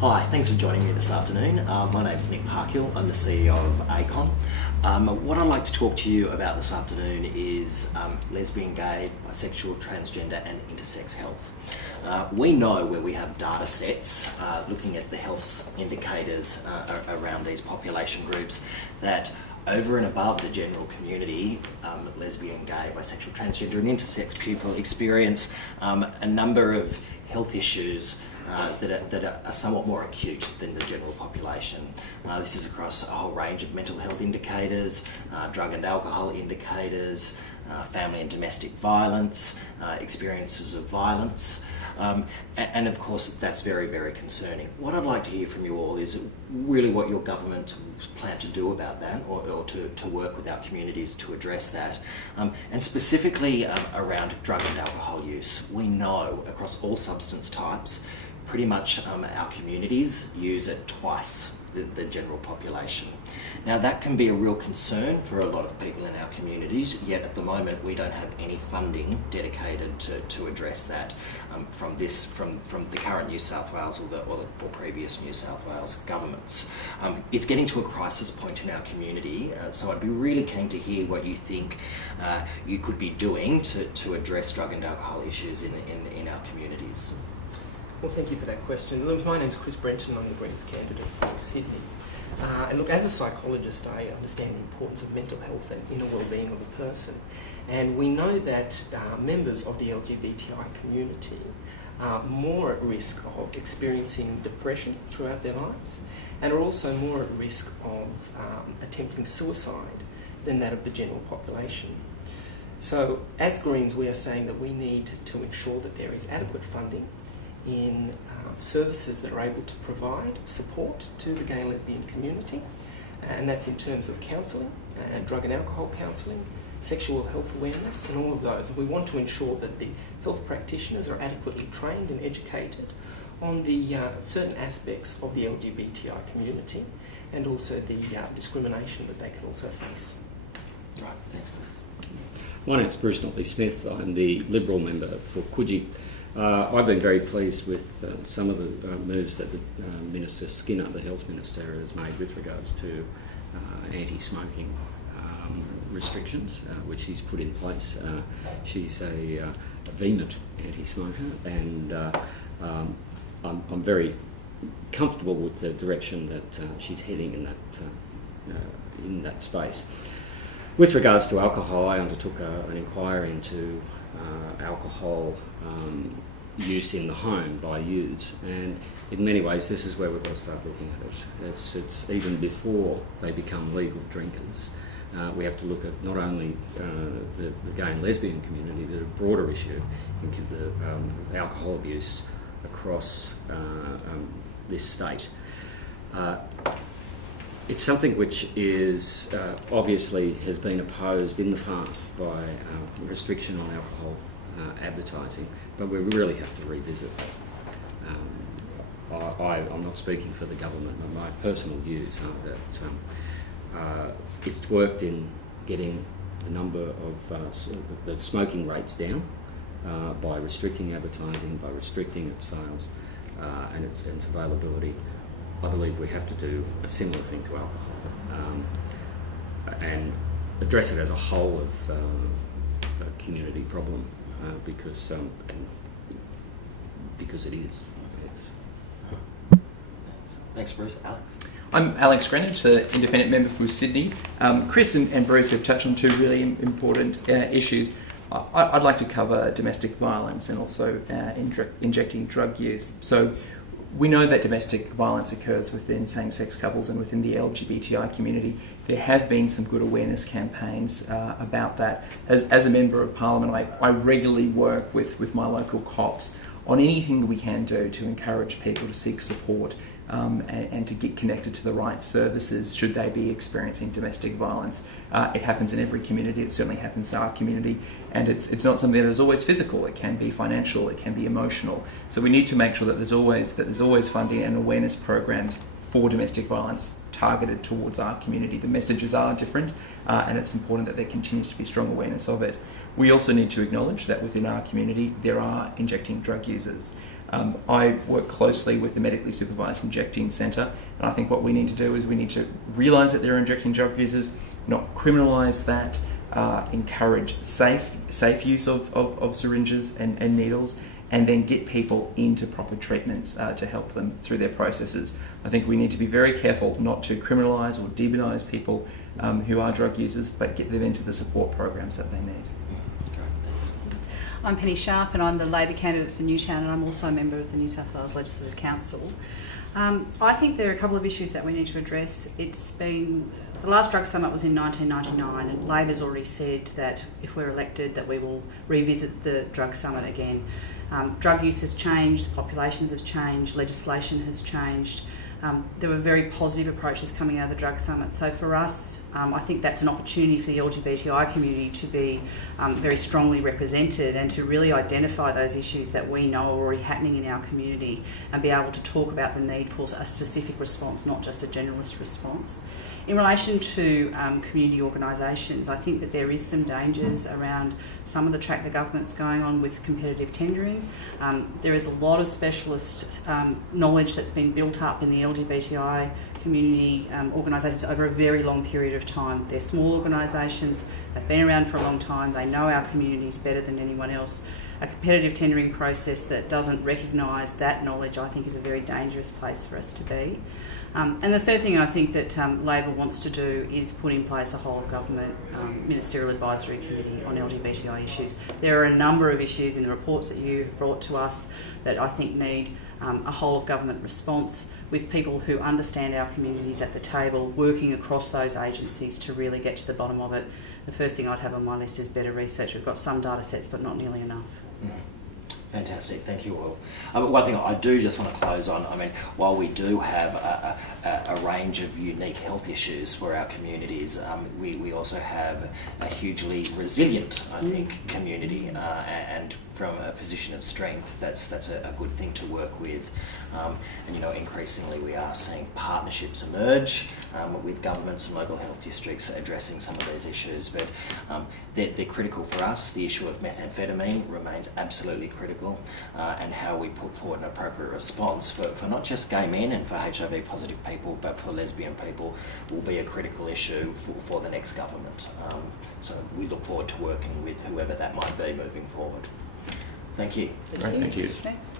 Hi, thanks for joining me this afternoon. My name is Nick Parkhill. I'm the CEO of ACON. What I'd like to talk to you about this afternoon is lesbian, gay, bisexual, transgender and intersex health. We know where we have data sets looking at the health indicators around these population groups that over and above the general community, lesbian, gay, bisexual, transgender and intersex people experience a number of health issues that are somewhat more acute than the general population. This is across a whole range of mental health indicators, drug and alcohol indicators, family and domestic violence, experiences of violence, and of course that's very, very concerning. What I'd like to hear from you all is really what your government plan to do about that, or to work with our communities to address that, and specifically around drug and alcohol use. We know across all substance types pretty much our communities use it twice the general population. Now that can be a real concern for a lot of people in our communities, yet at the moment we don't have any funding dedicated to address that from the current New South Wales or the previous New South Wales governments. It's getting to a crisis point in our community, so I'd be really keen to hear what you think you could be doing to address drug and alcohol issues in our communities. Well, thank you for that question. Look, my name's Chris Brenton. I'm the Greens candidate for Sydney. And look, as a psychologist, I understand the importance of mental health and inner well-being of a person. And we know that members of the LGBTI community are more at risk of experiencing depression throughout their lives, and are also more at risk of attempting suicide than that of the general population. So, as Greens, we are saying that we need to ensure that there is adequate funding in services that are able to provide support to the gay and lesbian community, and that's in terms of counselling and drug and alcohol counselling, sexual health awareness and all of those. And we want to ensure that the health practitioners are adequately trained and educated on the certain aspects of the LGBTI community, and also the discrimination that they can also face. Right, thanks Chris. My name's Bruce Notley-Smith. I'm the Liberal member for Coogee. I've been very pleased with some of the moves that the Minister Skinner, the Health Minister, has made with regards to anti-smoking restrictions, which she's put in place. She's a vehement anti-smoker, and I'm very comfortable with the direction that she's heading in that space. With regards to alcohol, I undertook an inquiry into alcohol use in the home by youths, and in many ways this is where we've got to start looking at it. It's even before they become legal drinkers. We have to look at not only the gay and lesbian community, but a broader issue in the alcohol abuse across this state. It's something which is obviously has been opposed in the past by restriction on alcohol advertising, but we really have to revisit that. I'm not speaking for the government, but my personal views are that it's worked in getting the number of the smoking rates down by restricting advertising, by restricting its sales and its availability. I believe we have to do a similar thing to alcohol and address it as a whole of a community problem because it is. Thanks Bruce. Alex? I'm Alex Greenwich, the independent member for Sydney. Chris and Bruce have touched on two really important issues. I'd like to cover domestic violence and also injecting drug use. So we know that domestic violence occurs within same-sex couples and within the LGBTI community. There have been some good awareness campaigns about that. As a Member of Parliament, I regularly work with my local cops on anything we can do to encourage people to seek support and to get connected to the right services should they be experiencing domestic violence. It happens in every community. It certainly happens in our community, and it's not something that is always physical. It can be financial. It can be emotional. So we need to make sure that there's always funding and awareness programs for domestic violence targeted towards our community. The messages are different, and it's important that there continues to be strong awareness of it. We also need to acknowledge that within our community there are injecting drug users. I work closely with the medically supervised injecting centre, and I think what we need to do is we need to realise that there are injecting drug users, not criminalise that, encourage safe use of syringes and needles, and then get people into proper treatments to help them through their processes. I think we need to be very careful not to criminalise or demonise people who are drug users, but get them into the support programs that they need. I'm Penny Sharp and I'm the Labor candidate for Newtown, and I'm also a member of the New South Wales Legislative Council. I think there are a couple of issues that we need to address. The last drug summit was in 1999, and Labor's already said that if we're elected that we will revisit the drug summit again. Drug use has changed, populations have changed, legislation has changed. There were very positive approaches coming out of the drug summit. So for us, I think that's an opportunity for the LGBTI community to be very strongly represented and to really identify those issues that we know are already happening in our community and be able to talk about the need for a specific response, not just a generalist response. In relation to community organisations, I think that there is some dangers around some of the track the government's going on with competitive tendering. There is a lot of specialist knowledge that's been built up in the LGBTI community organisations over a very long period of time. They're small organisations, they've been around for a long time, they know our communities better than anyone else. A competitive tendering process that doesn't recognise that knowledge, I think, is a very dangerous place for us to be. And the third thing I think that Labor wants to do is put in place a whole-of-government ministerial advisory committee on LGBTI issues. There are a number of issues in the reports that you have brought to us that I think need a whole-of-government response with people who understand our communities at the table, working across those agencies to really get to the bottom of it. The first thing I'd have on my list is better research. We've got some data sets, but not nearly enough. Fantastic, thank you all. One thing I do just want to close on, while we do have a range of unique health issues for our communities, we also have a hugely resilient, I think, community, and from a position of strength, that's a good thing to work with. And increasingly we are seeing partnerships emerge with governments and local health districts addressing some of these issues, but they're critical for us. The issue of methamphetamine remains absolutely critical, and how we put forward an appropriate response for not just gay men and for HIV positive people, but for lesbian people will be a critical issue for the next government. So we look forward to working with whoever that might be moving forward. Thank you. Thank you. Thanks.